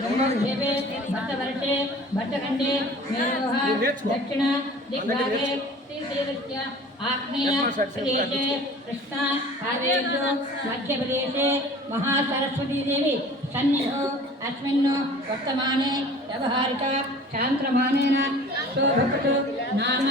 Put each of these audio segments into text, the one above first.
देवे भट्टवर्षे भट्टखंडे मेरोह दक्षिण दिग्भागे श्रीशैलस्य आग्नेय प्रदेशे कृष्णा कावेर्यो मध्यप्रदेशे महासरस्वती देवी सन्निधौ अस्मिन् वर्तमाने व्यवहारिक चान्द्रमानेन शोभकृतु नाम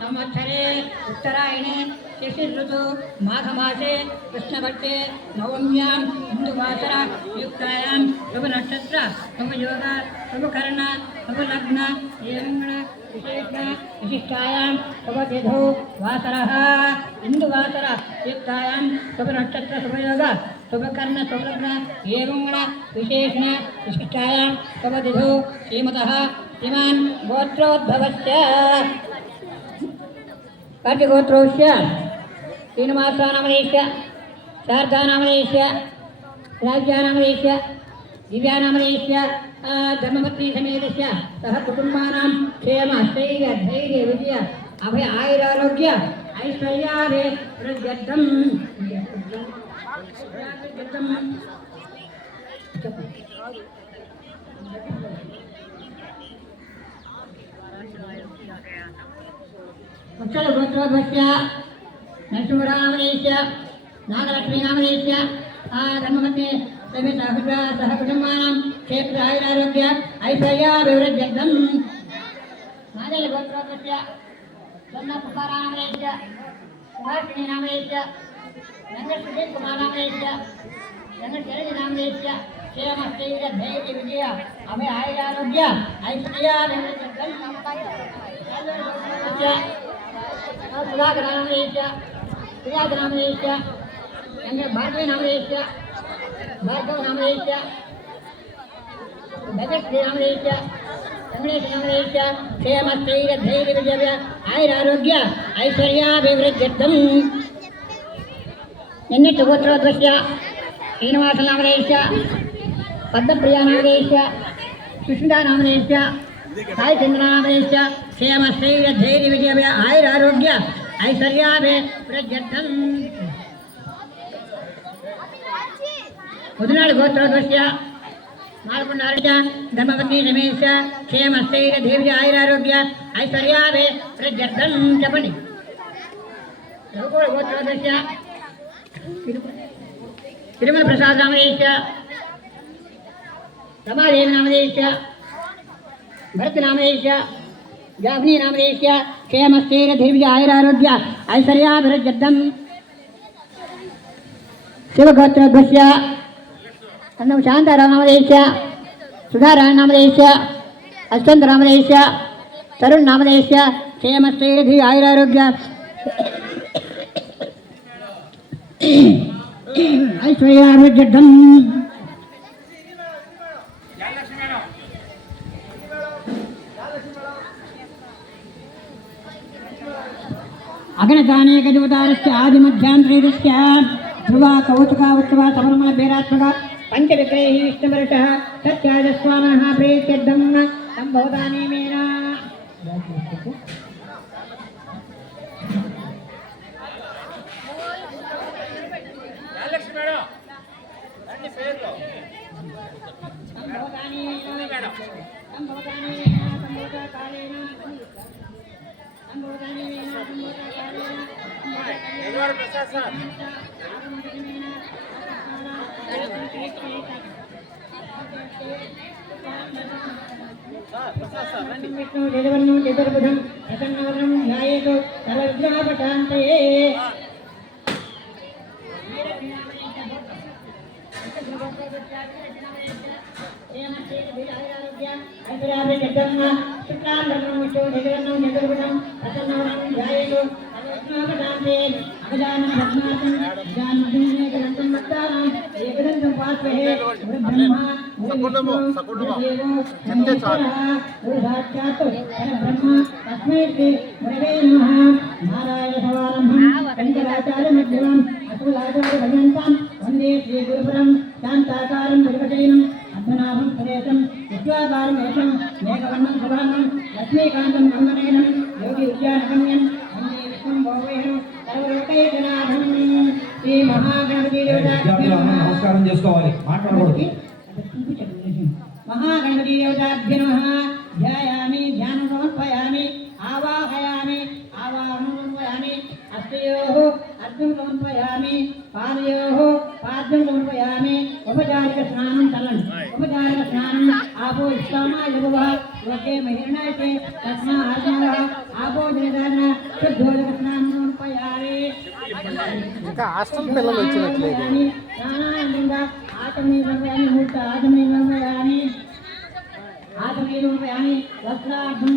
संवत्सरे उत्तरायणे शिशिरऋतु माघमासे कृष्णपक्षे नवम्यां हिन्दुवासर युक्तायां शुभनक्षत्र शुभयोग शुभकर्ण शुभलग्न एवं विशिष्टायां शुभतिथौ वासरः हिन्दुवासर युक्तायां शुभनक्षत्र शुभयोग शुभकर्ण शुभलग्न एवं विशेषण विशिष्टायां शुभतिथौ श्रीमतः श्रीमान् गोत्रोद्भवस्य कार्तिकोत्रोस्य श्रीनिवासानामदेश्य शारदानामदेश्य राज्यानामदेश्य दिव्यानामदेश्य धर्मपत्नी समेतस्य सह कुटुंबानां क्षेम स्थैर्य धैर्य विजय अभय आयुरारोग्य ऐश्वर्याभिवृद्ध्यर्थं अक्षरगोत्रोद्भवस्य नरसिंहरामदेश्य नागलक्ष्मीनामदेश्य धर्मपत्नी समेत सह कुटुंबानां क्षेत्र आयुरारोग्य ऐश्वर्याभिवृद्ध्यर्थं नागलगोत्रोद्भवस्य सन्नपुकारामदेश्य सुभाषिणीनामदेश्य रङ्गसुधीर्कुमारनामदेश्य रङ्गशरणीनामदेश्य क्षेमस्थैर्य धैर्य विजय अभय आयुरारोग्य ऐश्वर्याभिवृद्ध्यर्थं सुधाकरनामदेश्य प्रियाकरनामदेश्य भार्गवीनामदेश्य भार्गवनामदेश्य भगत्नामदेश्य रमणेशनामदेश्य क्षेमस्थैर्य धैर्य विजय आयुरारोग्य ऐश्वर्याभिवृद्ध्यर्थं गोत्रोद्भवस्य श्रीनिवासनामदेश्य पद्मप्रियानामदेश्य सुष्मितानामदेश्य साईचंद्रनामदेश्य क्षेमस्थैर्य धैर्य विजय आयुरारोग्य ऐश्वर्याभिवृद्ध्यर्थं मुदनाळु गोत्रोद्भवस्य मालपुण्डार्य धर्मपत्नी समेतस्य क्षेमस्थैर्य धैर्य आयुरारोग्य ऐश्वर्याभिवृद्ध्यर्थं చెప్పండి गोत्रोद्भवस्य तिरुमल प्रसाद नामदेश्य रमादेवी नामदेश्य भरत नामदेश्य जाह्नी नामदेश्य क्षेमस्थैर्य धैर्य आयुरारोग्य ऐश्वर्याभिवृद्ध्यर्थं शिवगोत्रोद्भवस्य अन्नं शांताराम नामदेश्य सुधाराम नामदेश्य अश्वंत नामदेश्य तरुण नामदेश्य क्षेमस्थैर्य धैर्य आयुरारोग्य ऐश्वर्याभिवृद्ध्यर्थं अगणकानेकदेवतारस्य आदिमध्यान्तरीरस्य ध्रुवा कौतुकावत्सवा समरमण बेरात्मक पंचविक्रयः विष्णुवर्षः सत्याजस्वामनः प्रेत्यर्थं संभवतानेमेन నమస్కారం చేసుకోవాలి మాట్లాడకూడదు महागणपति देवताभ्यो नमः ध्यायामि ध्यानं समर्पयामि आवाहयामि आवाहनं समर्पयामि हस्तयोः अर्घ्यं समर्पयामि पादयोः पाद्यं समर्पयामि उपचारिकस्नानं चलन् उपचारिकस्नानं आपो इष्टामाय भवः लोके महिर्णाय च तस्मात् आपो जलदान शुद्धोदकस्नानं समर्पयामि ఇంకా హాస్టల్ పిల్లలు వచ్చినట్లేదు స్నానానందంగా ఆచమనీ సమర్పయామి మూర్త ఆచమనీ సమర్పయామి आत्मने रूपयामि वस्त्रार्थं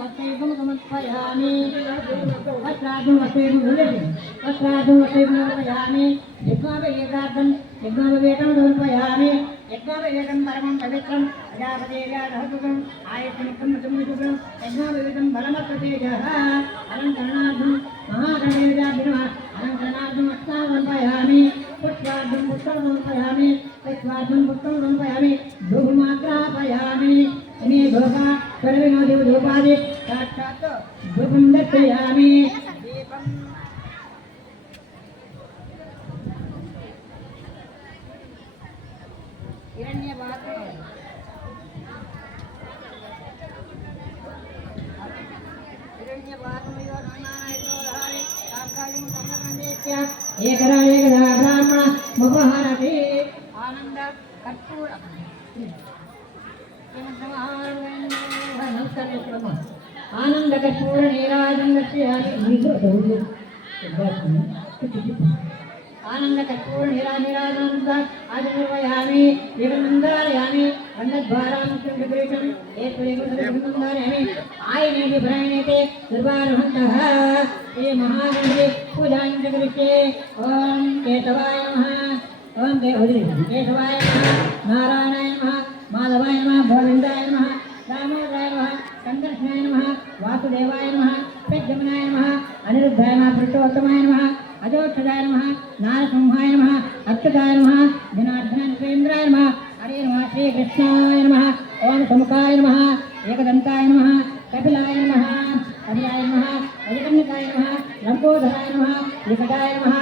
वस्त्रैवं समर्पयामि वस्त्रार्थं समर्पयामि यज्ञोपवेदार्थं समर्पयामि यज्ञोपवेदं परमं पवित्रं प्रजापतेर्यादहृतं आयतनिकं सुमृतुकं यज्ञोपवेदं बलमत्तेजः अलङ्करणार्थं महागणेशाभिनः अलङ्करणार्थं वस्त्रां समर्पयामि पुष्पार्थं पुष्पं समर्पयामि पुष्पार्थं पुष्पं समर्पयामि धूपमाग्रापयामि इमे धूपा सर्वविनोदि धूपादि साक्षात् धूपं दर्शयामि दीपं हिरण्यपात्र हिरण्यपात्रमिव नानायतोधारि साक्षात् संगमनेत्य एकरा एकदा ब्राह्मण मुपहरति आनंद कर्पूर आनंद कर्पूर नीराजन आनंद कर्पूर नीराजन आजन्वयामि विगन्धारयामि अन्नद्वारां विग्रहं एतदेवं आयनेति भ्रायणेते दुर्वारहन्तः ये महागणपति पूजां जगरिष्ये ओम केशवाय नमः ओम केशवाय नमः नारायणाय नमः माधवाय नमः गोविन्दाय नमः दामोदराय नमः संकर्षणाय नमः वासुदेवाय नमः प्रद्युम्नाय नमः अनिरुद्धाय नमः पुरुषोत्तमाय नमः अजोक्षजाय नमः नारसिंहाय नमः अच्युताय नमः जनार्दनेन्द्राय नमः हरे नमः श्रीकृष्णाय नमः ओम समुखाय नमः एकदन्ताय नमः कपिलाय नमः अभियाय नमः अजगन्नकाय नमः लंबोदराय नमः निकटाय नमः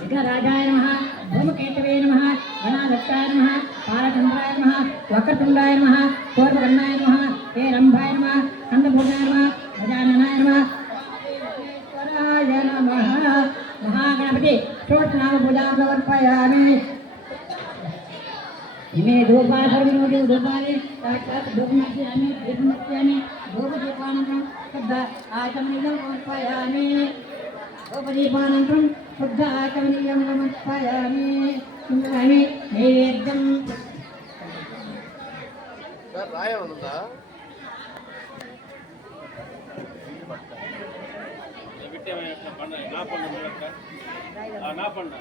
विघराजाय नमः धूमकेतवे नमः गणाधत्ताय नमः पालचन्द्राय नमः वक्रतुण्डाय नमः पूर्वकर्णाय नमः हेरम्भाय नमः स्कन्दभूताय नमः गजाननाय नमः ईश्वराय नमः महागणपति षोडशनामपूजां समर्पयामि इमे धूपा सर्वविनोदि धूपानि साक्षात् धूपमर्पयामि दीपमर्पयामि धूपदीपानन्तरं शुद्ध आचमनीयं समर्पयामि धूपदीपानन्तरं शुद्ध आचमनीयं समर्पयामि नैवेद्यं రాయనుందా నా పండు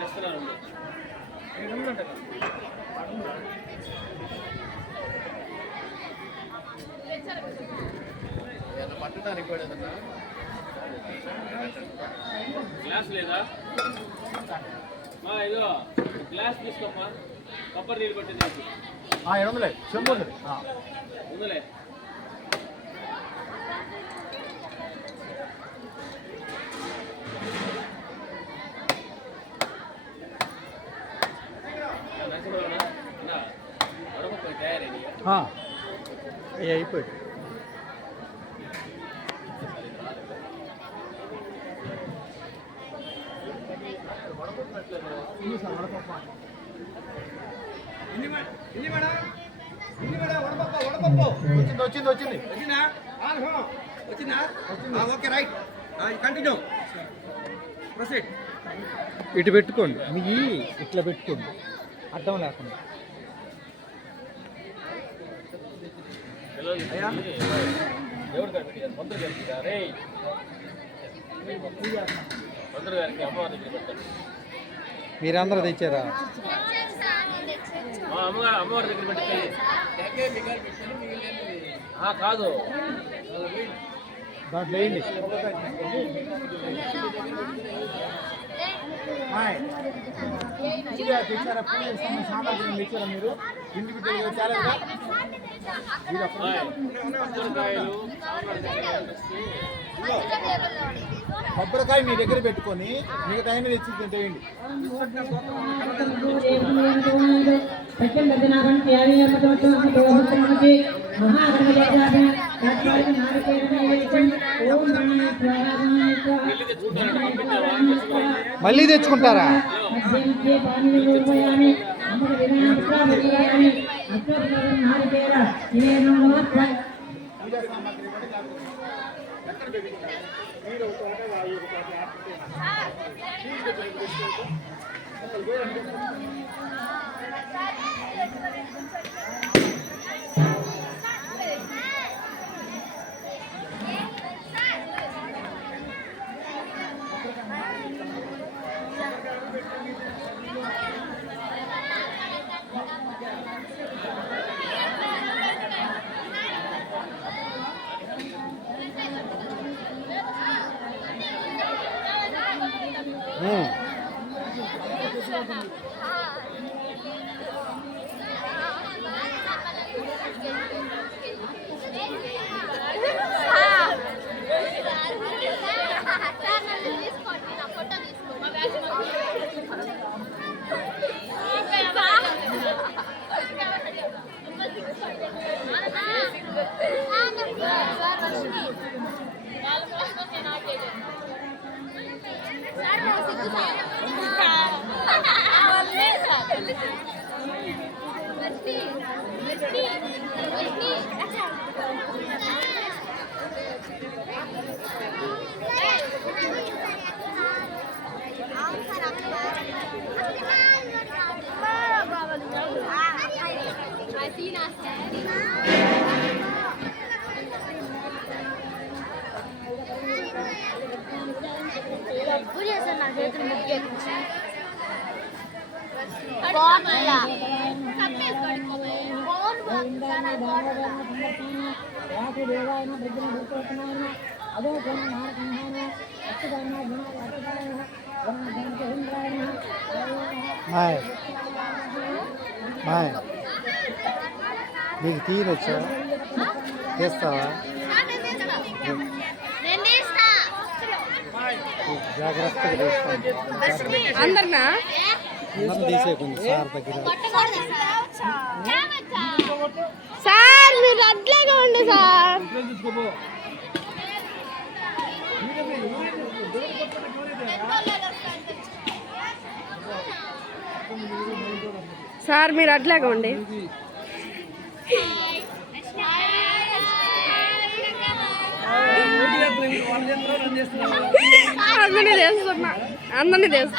తెస్తున్నాను పట్టడానికి పడేదన్నా గ్లాస్ లేదా ఇదో గ్లాస్ తీసుకోమ్మా కొబ్బరి నీళ్ళు పట్టింది ఎడమలే చెంబు ఉందిలే అయిపోయింది వచ్చింది వచ్చింది ఓకే రైట్ కంటిన్యూ ప్రొసీడ్ ఇటు పెట్టుకోండి మీ ఇట్లా పెట్టుకోండి అర్థం లేకుండా దేవుడు గారికి మంత్రులు గారికి రే మంత్రులు గారికి అమ్మవారి దగ్గర పెట్టారు మీరందరూ తెచ్చారా అమ్మవారి దగ్గర పెట్టి కాదు దాంట్లో వేయండి తెచ్చారా పూజ సామాగ్రి తెచ్చారా మీరు ఇంటికి తేలేదా కొబ్బరికాయ మీ దగ్గర పెట్టుకొని మిగతా అయినా తెచ్చి తింటేయండి మళ్ళీ తెచ్చుకుంటారా నీకు తీయనొచ్చా చేస్తావా జాగ్రత్తగా అందరినా తీసేయకుండా సార్ దగ్గర సార్ మీరు అట్లాగే ఉండే సార్ సార్ మీరు అట్లాగే ఉండి అందరినీ చేస్తున్నా అందరినీ చేస్తున్నా నేను